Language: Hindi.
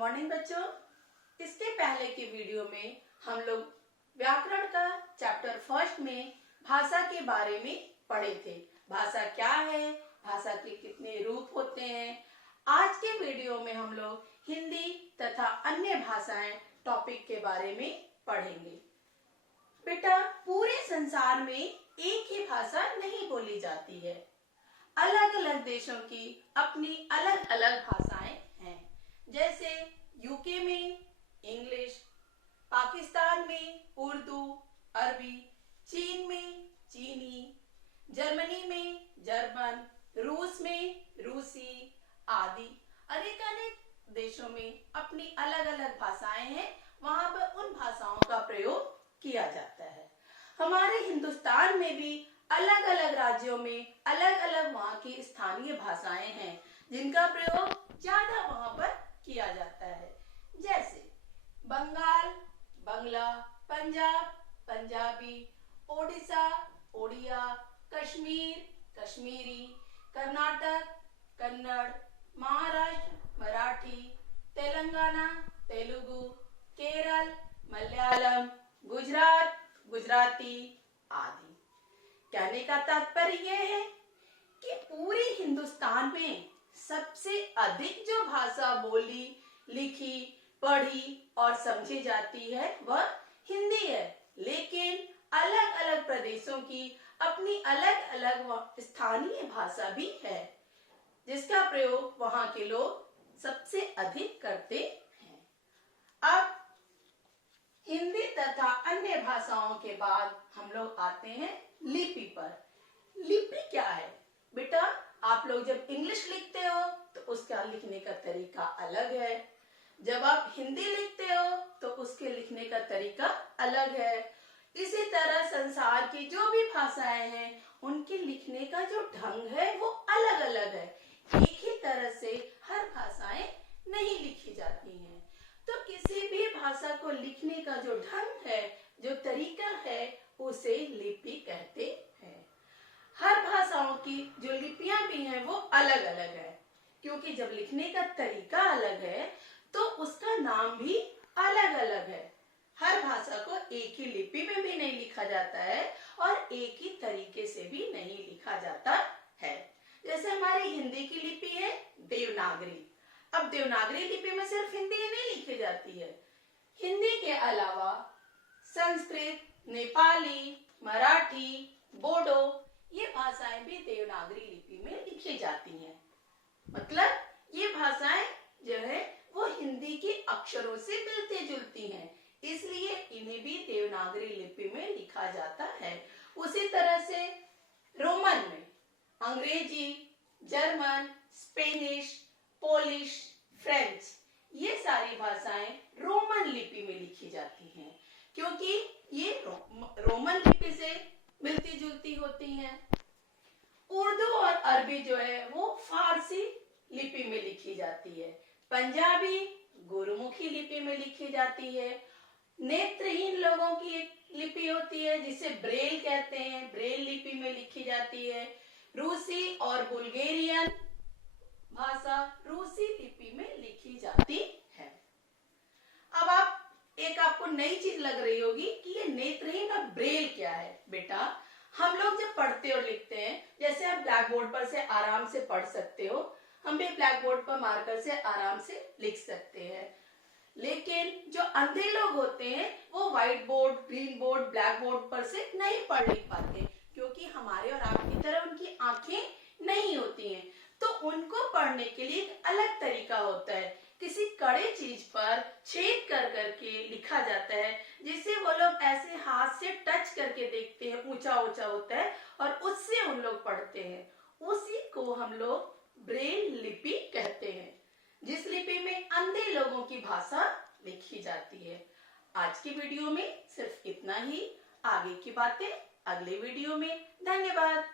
मॉर्निंग बच्चों। इसके पहले की वीडियो में हम लोग व्याकरण का चैप्टर फर्स्ट में भाषा के बारे में पढ़े थे। भाषा क्या है, भाषा के कितने रूप होते हैं। आज के वीडियो में हम लोग हिंदी तथा अन्य भाषाएं टॉपिक के बारे में पढ़ेंगे। बेटा, पूरे संसार में एक ही भाषा नहीं बोली जाती है। अलग अलग देशों की अपनी अलग अलग भाषाएं हैं। जैसे यूके में इंग्लिश, पाकिस्तान में उर्दू, अरबी, चीन में चीनी, जर्मनी में जर्मन, रूस में रूसी आदि अनेक अनेक देशों में अपनी अलग अलग भाषाएं हैं। वहां पर उन भाषाओं का प्रयोग किया जाता है। हमारे हिंदुस्तान में भी अलग अलग राज्यों में अलग अलग वहां की स्थानीय भाषाएं हैं जिनका प्रयोग ज्यादा वहां पर किया जाता है। जैसे बंगाल बंगला, पंजाब पंजाबी, ओडिशा ओडिया, कश्मीर कश्मीरी, कर्नाटक कन्नड़, महाराष्ट्र मराठी, तेलंगाना तेलुगु, केरल मलयालम, गुजरात गुजराती आदि। कहने का तात्पर्य यह है कि पूरे हिंदुस्तान में सबसे अधिक जो भाषा बोली, लिखी, पढ़ी और समझी जाती है वह हिंदी है। लेकिन अलग अलग प्रदेशों की अपनी अलग अलग स्थानीय भाषा भी है जिसका प्रयोग वहां के लोग सबसे अधिक करते हैं। अब हिंदी तथा अन्य भाषाओं के बाद हम लोग आते हैं लिपि पर। लिपि क्या है? बेटा, आप लोग जब इंग्लिश लिखते हो तो उसका लिखने का तरीका अलग है। जब आप हिंदी लिखते हो तो उसके लिखने का तरीका अलग है। इसी तरह संसार की जो भी भाषाएं हैं उनके लिखने का जो ढंग है वो अलग अलग है। एक ही तरह से हर भाषाएं नहीं लिखी जाती हैं। तो किसी भी भाषा को लिखने का जो ढंग है, जो तरीका है, उसे लिपि कहते हैं। हर भाषाओं की जो लिपियां भी हैं वो अलग अलग है, क्योंकि जब लिखने का तरीका अलग है तो उसका नाम भी अलग अलग है। हर भाषा को एक ही लिपि में भी नहीं लिखा जाता है और एक ही तरीके से भी नहीं लिखा जाता है। जैसे हमारी हिंदी की लिपि है देवनागरी। अब देवनागरी लिपि में सिर्फ हिंदी नहीं लिखी जाती है, हिंदी के अलावा संस्कृत, नेपाली, मराठी, बोडो ये भाषाएं भी देवनागरी लिपि में लिखी जाती हैं। मतलब ये भाषाएं जो है वो हिंदी के अक्षरों से मिलती जुलती हैं, इसलिए इन्हें भी देवनागरी लिपि में लिखा जाता है। उसी तरह से रोमन में अंग्रेजी, जर्मन, स्पेनिश, पोलिश, फ्रेंच ये सारी भाषाएं रोमन लिपि में लिखी जाती हैं, क्योंकि ये रोमन लिपि से मिलती जुलती होती हैं। उर्दू और अरबी जो है वो फारसी लिपि में लिखी जाती है। पंजाबी गुरुमुखी लिपि में लिखी जाती है। नेत्रहीन लोगों की एक लिपि होती है जिसे ब्रेल कहते हैं, ब्रेल लिपि में लिखी जाती है। रूसी और बुल्गेरियन भाषा रूसी लिपि में लिखी जाती है। अब आपको नई चीज लग रही होगी कि ये नेत्रहीन और ब्रेल क्या है। बेटा, हम लोग जब पढ़ते और लिखते हैं, जैसे आप ब्लैक बोर्ड पर से आराम से पढ़ सकते हो, हम भी ब्लैक बोर्ड पर मार्कर से आराम से लिख सकते हैं। लेकिन जो अंधे लोग होते हैं वो white board, green board, black board पर से नहीं पढ़ लिख पाते, क्योंकि हमारे और आपकी तरह उनकी आंखें नहीं होती हैं। तो उनको पढ़ने के लिए एक अलग तरीका होता है। किसी कड़े चीज पर छेद कर करके लिखा जाता है, जिसे वो लोग ऐसे हाथ से टच करके देखते हैं, ऊंचा ऊंचा होता है और उससे उन लोग पढ़ते हैं। उसी को हम लोग ब्रेल लिपि कहते हैं, जिस लिपि में अंधे लोगों की भाषा लिखी जाती है। आज की वीडियो में सिर्फ इतना ही। आगे की बातें अगले वीडियो में। धन्यवाद।